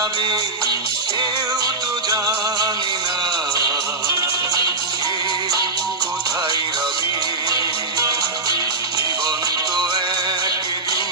যাবে কেউ তো জানে না কে কোথায় রবে। জীবন তো একদিন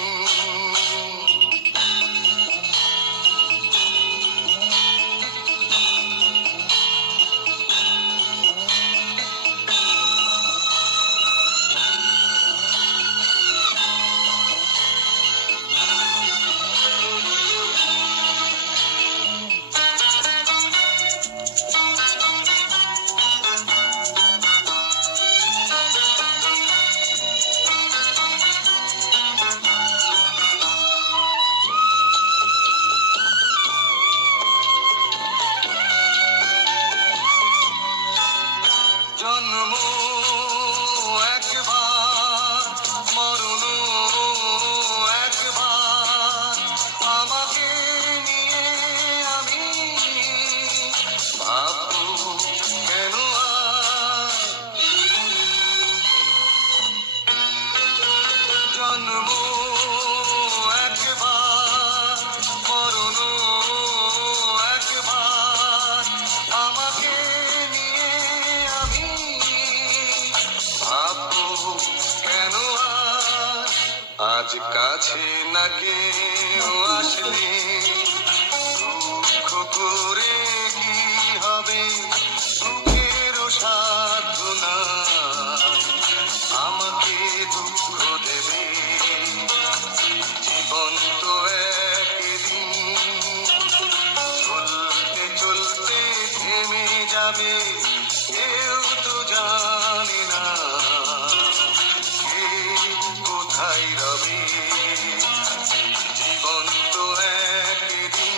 জন্ম একবার মরণ একবার আমাকে নিয়ে আমি ভাববো কেন আর। জন্ম একবার মরণ একবার আমাকে নিয়ে আমি ভাববো কেন আর। আজ কাছে না কেউ আসলে দুঃখ করে কি হবে, সুখেরও সাধ্য নাই আমাকে দুঃখ দেবে। জীবন তো একদিন চলতে চলতে থেমে যাবে কেউ তো জানে না কে কোথায় রবে। জীবন তো একদিন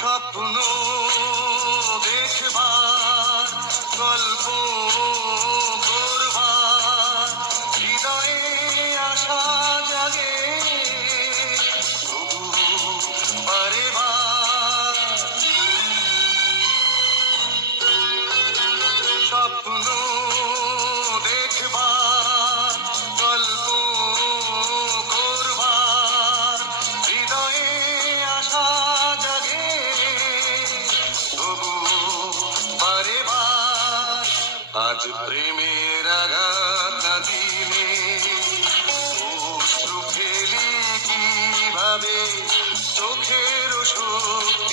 স্বপ্ন দেখবার গল্প করবার হৃদয়ে আশা জাগে তবু বারে বার। স্বপ্ন দেখবার গল্প করবার হৃদয়ে আশা জাগে তবু বারে বার। আজ প্রেমের আঘাত না দিলে অশ্রু ফেলি কিভাবে, চোখের শক্তি